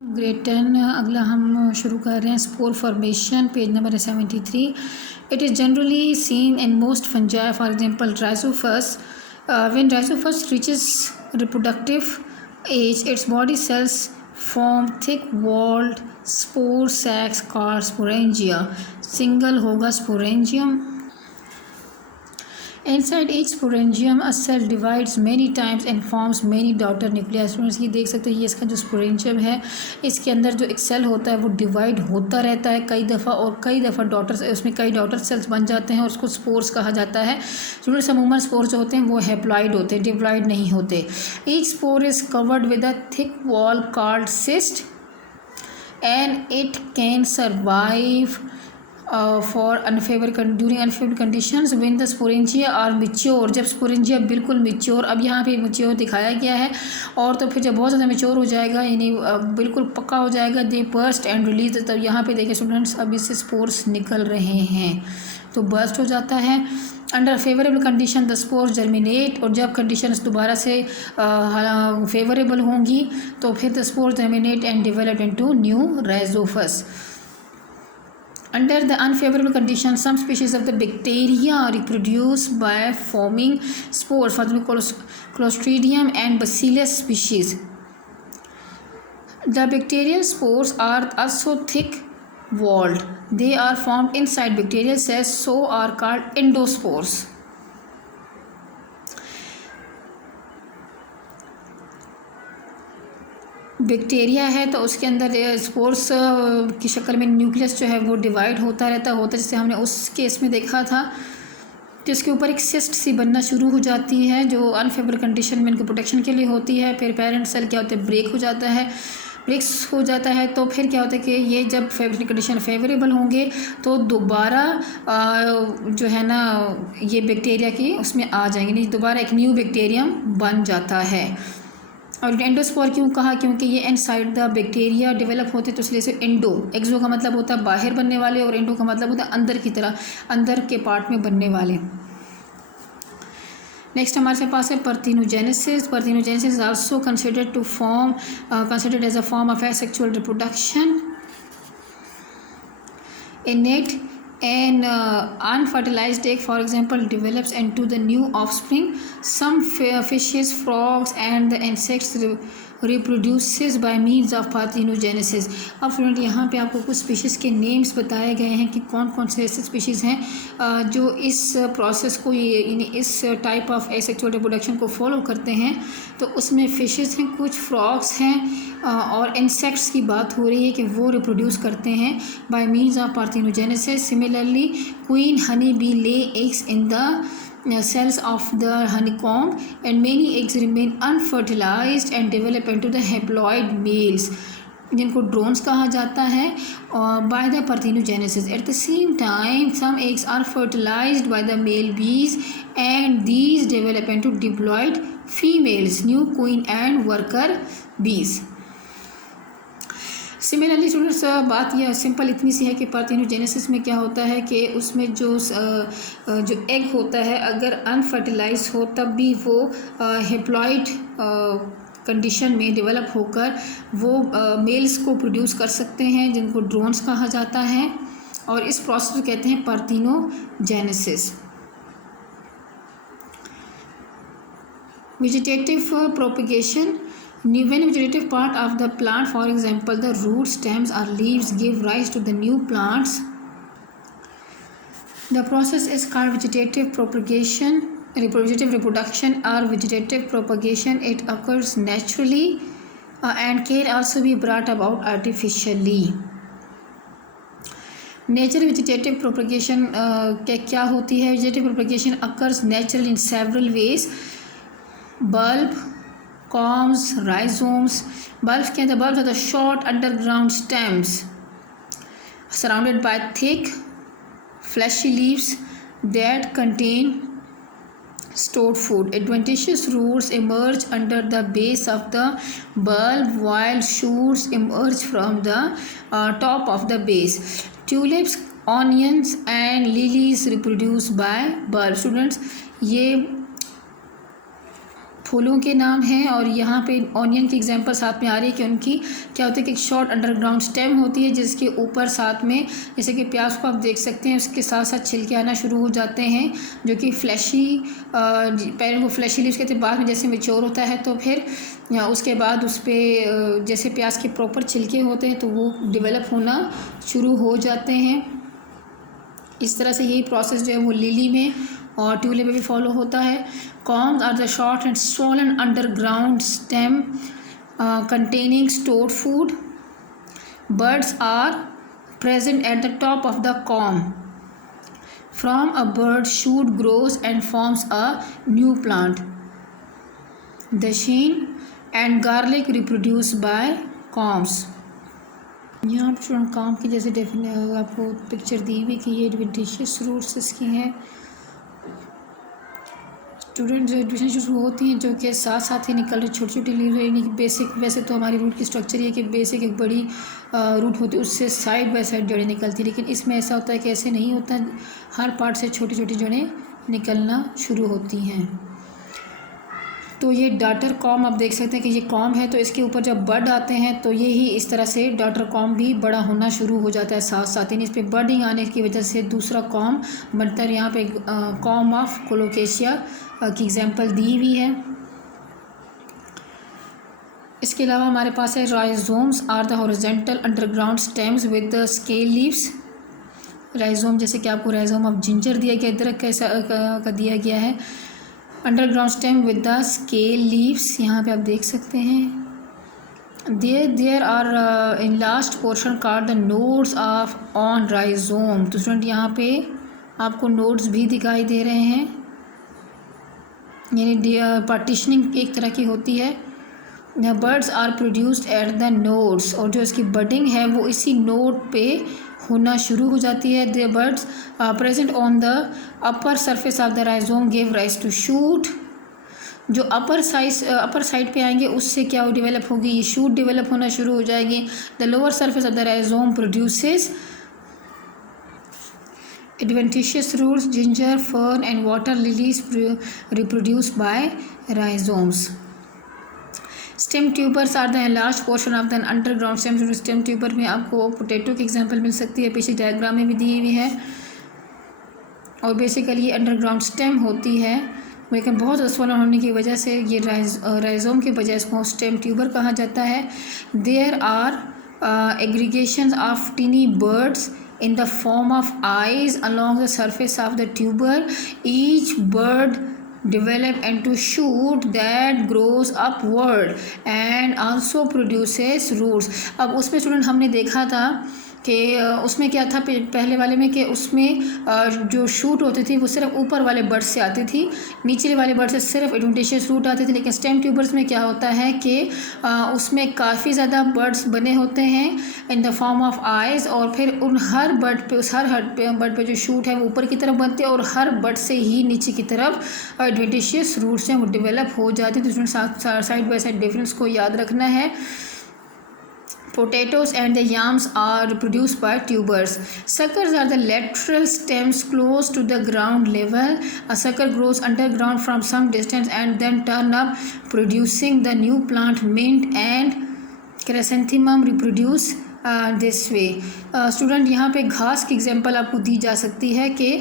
Grade 10 अगला हम शुरू कर रहे हैं spore formation page number 73. It is generally seen in most fungi for example rhizopus. When rhizopus reaches reproductive age, its body cells form thick walled spore sacs called sporangia. Single होगा sporangium. Inside each sporangium a cell divides many times and forms many daughter nuclei. Students ये देख सकते हैं, ये इसका जो sporangium है, इसके अंदर जो एक सेल होता है वो डिवाइड होता रहता है कई दफ़ा, और कई दफ़ा डॉटर्स, उसमें कई डॉटर सेल्स बन जाते हैं और उसको स्पोर्स कहा जाता है. स्टूडेंट्स अमूमन स्पोर्स जो होते हैं वो हैप्लॉइड होते हैं, डिवाइड नहीं होते. Each spore is covered with a thick wall called cyst and it can survive for during unfavorable conditions when the sporangia are mature. जब sporangia बिल्कुल mature, अब यहाँ पे mature दिखाया गया है, और तो फिर जब बहुत ज़्यादा mature हो जाएगा, यानी बिल्कुल पक्का हो जाएगा, they burst and release. तब यहाँ पे देखिए स्टूडेंट्स, अब इससे स्पोर्स निकल रहे हैं तो बर्स्ट हो जाता है. Under favourable condition the spores germinate, और जब कंडीशंस दोबारा से फेवरेबल होंगी तो फिर the spores germinate and develop into new rhizopus. Under the unfavorable conditions, some species of the bacteria reproduce by forming spores. For example, Clostridium and Bacillus species. The bacterial spores are also thick-walled. They are formed inside bacterial cells, so are called endospores. Bacteria है तो उसके अंदर spores की शक्ल में nucleus जो है वो डिवाइड होता रहता है, जैसे हमने उस केस में देखा था, तो इसके ऊपर एक सिस्ट सी बनना शुरू हो जाती है जो अनफेवरेबल कंडीशन में इनके प्रोटेक्शन के लिए होती है. फिर पेरेंट सेल क्या होता है, ब्रेक्स हो जाता है. तो फिर क्या होता है कि ये जब कंडीशन फेवरेबल होंगे तो दोबारा जो है ना ये बैक्टीरिया की उसमें आ जाएंगे, नहीं दोबारा एक न्यू बैक्टीरियम बन जाता है. और एंडोस्पोर क्यों कहा, क्योंकि ये इनसाइड द बैक्टीरिया डेवलप होते, तो इसलिए से एक्सो का मतलब होता है बाहर बनने वाले, और एंडो का मतलब होता है अंदर की तरह, अंदर के पार्ट में बनने वाले. नेक्स्ट हमारे पास है parthenogenesis. Parthenogenesis is also considered as a form of asexual reproduction. In it an unfertilized egg, for example, develops into the new offspring. Some fishes, frogs and the insects reproduces by means of parthenogenesis. अब friend यहाँ पे आपको कुछ species के names बताए गए हैं कि कौन कौन से ऐसे स्पीशीज़ हैं जो इस प्रोसेस को, यानी इस टाइप ऑफ एसेक्सुअल रिप्रोडक्शन को फॉलो करते हैं. तो उसमें फिशेस हैं, कुछ फ्रॉग्स हैं, और इंसेक्ट्स की बात हो रही है कि वो रिप्रोड्यूस करते हैं bye means of parthenogenesis. Similarly queen honey bee lay eggs in the cells of the honeycomb and many eggs remain unfertilized and develop into the haploid males, जिनको ड्रोन्स कहा जाता है, by the parthenogenesis. At the same time, some eggs are fertilized by the male bees and these develop into diploid females, new queen and worker bees. Similarly students, बात यह simple इतनी सी है कि parthenogenesis में क्या होता है कि उसमें जो एग होता है अगर अनफर्टिलाइज हो तब भी वो हेप्लॉइड कंडीशन में डेवलप होकर वो मेल्स को प्रोड्यूस कर सकते हैं, जिनको ड्रोन्स कहा जाता है, और इस प्रोसेस को कहते हैं parthenogenesis. Vegetative propagation. When a vegetative part of the plant, for example the roots, stems or leaves, give rise to the new plants, the process is called vegetative propagation, vegetative reproduction or vegetative propagation. It occurs naturally and can also be brought about artificially. Nature vegetative propagation क्या होती है? Vegetative propagation occurs naturally in several ways. Bulbs, corms, rhizomes. Bulbs are the short underground stems surrounded by thick fleshy leaves that contain stored food. Adventitious roots emerge under the base of the bulb while shoots emerge from the top of the base. Tulips, onions and lilies reproduce by bulb. Students, ये फूलों के नाम हैं। और यहाँ पे onion की example साथ में आ रही है कि उनकी क्या होता है कि एक शॉर्ट अंडरग्राउंड स्टेम होती है जिसके ऊपर साथ में, जैसे कि प्याज को आप देख सकते हैं, उसके साथ साथ छिलके आना शुरू हो जाते हैं जो कि फ्लैशी, पहले वो फ्लैशी लीव्स कहते हैं, बाद में जैसे मैच्योर होता है तो फिर उसके बाद उस पर जैसे प्याज के प्रॉपर छिलके होते हैं तो वो डेवलप होना शुरू हो जाते हैं। इस तरह से यही प्रोसेस जो है वो लिली में और ट्यूलिप में भी फॉलो होता है। Corms are the short and swollen underground stem containing stored food. Buds are present at the top of the comb. From a bud, shoot grows and forms a new plant. The sheen and garlic reproduce by combs. यहाँ पर student काम की जैसे आपको picture दी हुई कि ये adventitious roots इसकी हैं। स्टूडेंट जो एडवेंटिशियस रूट होती हैं जो कि साथ साथ ही निकल रही छोटी छोटी लीव, यानी कि बेसिक, वैसे तो हमारी रूट की स्ट्रक्चर ये कि बेसिक एक बड़ी रूट होती है, उससे साइड बाय साइड जड़ें निकलती, लेकिन इसमें ऐसा होता है कि ऐसे नहीं होता, हर पार्ट से छोटी छोटी जड़ें निकलना शुरू होती हैं। तो ये डॉटर कॉम आप देख सकते हैं कि ये कॉम है, तो इसके ऊपर जब बड आते हैं तो ये ही इस तरह से डॉटर कॉम भी बड़ा होना शुरू हो जाता है साथ साथ ही। इस पर बडिंग आने की वजह से दूसरा कॉम बनता है। यहाँ पे कॉम ऑफ कोलोकेशिया की एग्जांपल दी हुई है। इसके अलावा हमारे पास है rhizomes are the horizontal underground stems with the scale leaves. Rhizome जैसे कि आपको राइजोम ऑफ जिंजर दिया गया, अदरक कैसा का दिया गया है। Underground stem with the scale leaves, यहाँ पे आप देख सकते हैं। There are in last portion card the nodes of on rhizome. तो स्टूडेंट यहाँ पे आपको नोड्स भी दिखाई दे रहे हैं, यानी पार्टीशनिंग एक तरह की होती है। Buds are produced at the nodes, और जो इसकी बडिंग है वो इसी नोड पे होना शुरू हो जाती है। The buds present on the upper surface of the rhizome give rise to shoot. जो अपर साइड पे आएंगे उससे क्या डेवलप होगी, ये शूट डेवलप होना शुरू हो जाएगी। The lower surface of the rhizome produces adventitious roots, ginger, fern and water lilies reproduced by rhizomes. Stem tubers are the last portion of the underground stem. Stem tuber में आपको potato की example मिल सकती है, पीछे diagram में भी दी हुई है। और बेसिकली ये अंडरग्राउंड स्टेम होती है, लेकिन बहुत स्वॉलन होने की वजह से ये राइजोम के बजाय इसको स्टेम ट्यूबर कहा जाता है। There are aggregations of tiny buds in the form of eyes along the surface of the tuber. Each bird develop into shoot that grows upward and also produces roots. अब उसमें student हमने देखा था कि उसमें क्या था पहले वाले में कि उसमें जो शूट होती थी वो सिर्फ ऊपर वाले बर्ड से आती थी, निचले वाले बर्ड से सिर्फ एडवेंटिशियस रूट आते थे। लेकिन स्टेम ट्यूबर्स में क्या होता है कि उसमें काफ़ी ज़्यादा बर्ड्स बने होते हैं in the form of eyes, और फिर उन हर बर्ड पे बर्ड पे जो शूट है वो ऊपर की तरफ बनते हैं और हर बर्ड से ही नीचे की तरफ एडवेंटिशियस रूट्स हैं वो डेवलप हो जाते हैं। तो उसमें साइड बाई साइड डिफरेंस को याद रखना है। Potatoes and the yams are produced by tubers. Suckers are the lateral stems close to the ground level. A sucker grows underground from some distance and then turn up, producing the new plant. Mint and chrysanthemum reproduce this way. Student यहाँ पे घास की example आपको दी जा सकती है कि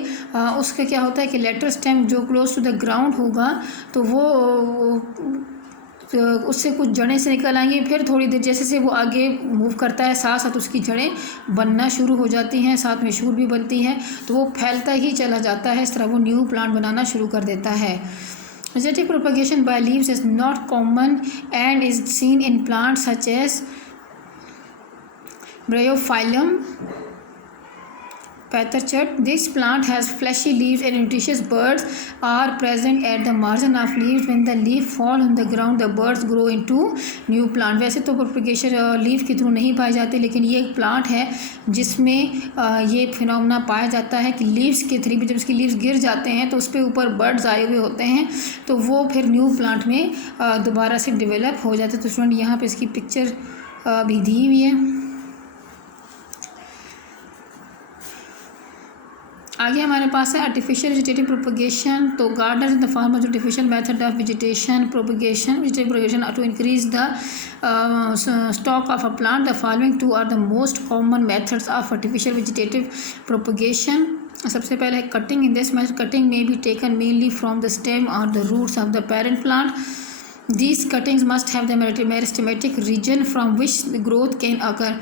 उसका क्या होता है कि लेटरल स्टेम जो क्लोज टू द ग्राउंड होगा तो वो तो उससे कुछ जड़ें से निकल आएंगी, फिर थोड़ी देर जैसे से वो आगे मूव करता है साथ साथ उसकी जड़ें बनना शुरू हो जाती हैं, साथ में शूट भी बनती हैं, तो वो फैलता ही चला जाता है। इस तरह वो न्यू प्लांट बनाना शुरू कर देता है। Genetic propagation by leaves is not common and is seen in plants such as bryophyllum पैथरचट. This plant has fleshy leaves and nutritious buds are present at the margin of leaves. When the leaf fall on the ground, the buds grow into new plant. वैसे तो propagation leaf के through नहीं पाए जाते, लेकिन ये एक plant है जिसमें ये फिनोमेना पाया जाता है कि लीव्स के थ्रू जब इसकी लीव्स गिर जाते हैं तो उस पर ऊपर बर्ड्स आए हुए होते हैं, तो वो फिर न्यू प्लांट में दोबारा से डेवलप हो जाते हैं। तो स्टूडेंट यहाँ पे इसकी पिक्चर भी दी हुई है। आगे हमारे पास है आर्टिफिशियल वेजिटेटिव प्रोपगेशन। तो gardeners and the farmers artificial method of vegetative propagation to increase the stock of a plant. The following two are the most common methods of artificial vegetative propagation. सबसे पहले है cutting. In this method cutting may be taken mainly from the stem और the roots of the parent plant. These cuttings must have the meristematic region from which the growth can occur.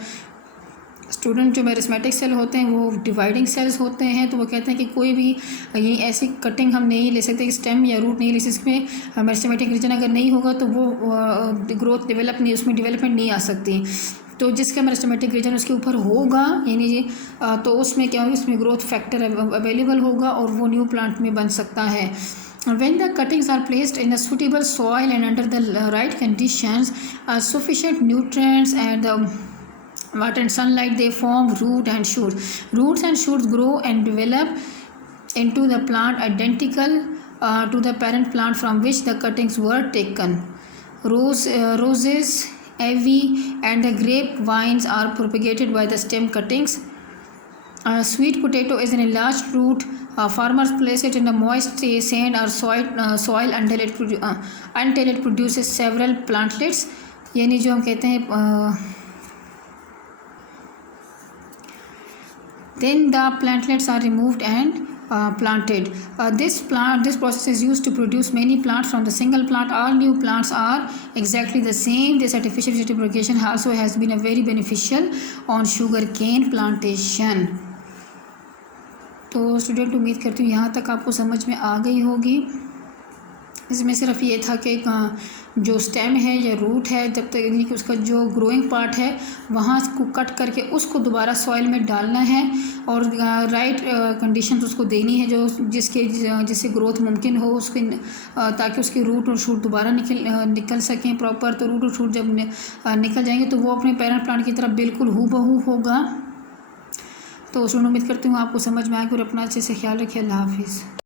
Student जो meristematic cell होते हैं वो dividing cells होते हैं, तो वो कहते हैं कि कोई भी ये ऐसी कटिंग हम नहीं ले सकते, स्टेम या रूट नहीं ले सकते, इसमें मेरिस्टेमेटिक रीजन अगर नहीं होगा तो वो ग्रोथ डेवलप नहीं, उसमें डेवलपमेंट नहीं आ सकती। तो जिसका मेरिस्टेमेटिक रीजन उसके ऊपर होगा यानी तो उसमें क्या होगा, उसमें ग्रोथ फैक्टर अवेलेबल होगा और वो न्यू प्लांट में बन सकता है। When the cuttings are placed in a suitable soil and under the right conditions, sufficient nutrients and water and sunlight, they form root and shoots. Roots and shoots grow and develop into the plant identical to the parent plant from which the cuttings were taken. Roses, ivy, and the grapevines are propagated by the stem cuttings. Sweet potato is an enlarged root. Farmers place it in a moist sand or soil until it produces several plantlets. यानी जो हम कहते हैं then the plantlets are removed and planted. This process is used to produce many plants from the single plant. All new plants are exactly the same. This artificial vegetation propagation also has been a very beneficial on sugarcane plantation. तो student उम्मीद करती हूँ यहाँ तक आपको समझ में आ गई होगी। इसमें सिर्फ ये था कि जो स्टेम है या रूट है, जब तक यानी कि उसका जो ग्रोइंग पार्ट है वहाँ को कट करके उसको दोबारा सॉइल में डालना है और राइट कंडीशंस उसको देनी है जो जिससे ग्रोथ मुमकिन हो उसके, ताकि उसके रूट और शूट दोबारा निकल सकें प्रॉपर। तो रूट और शूट जब निकल जाएंगे तो वो अपने पेरेंट प्लांट की तरफ बिल्कुल हूबहू होगा। तो उम्मीद करती हूँ आपको समझ में आएगा और अपना अच्छे से ख्याल रखिए। अल्लाह हाफिज़।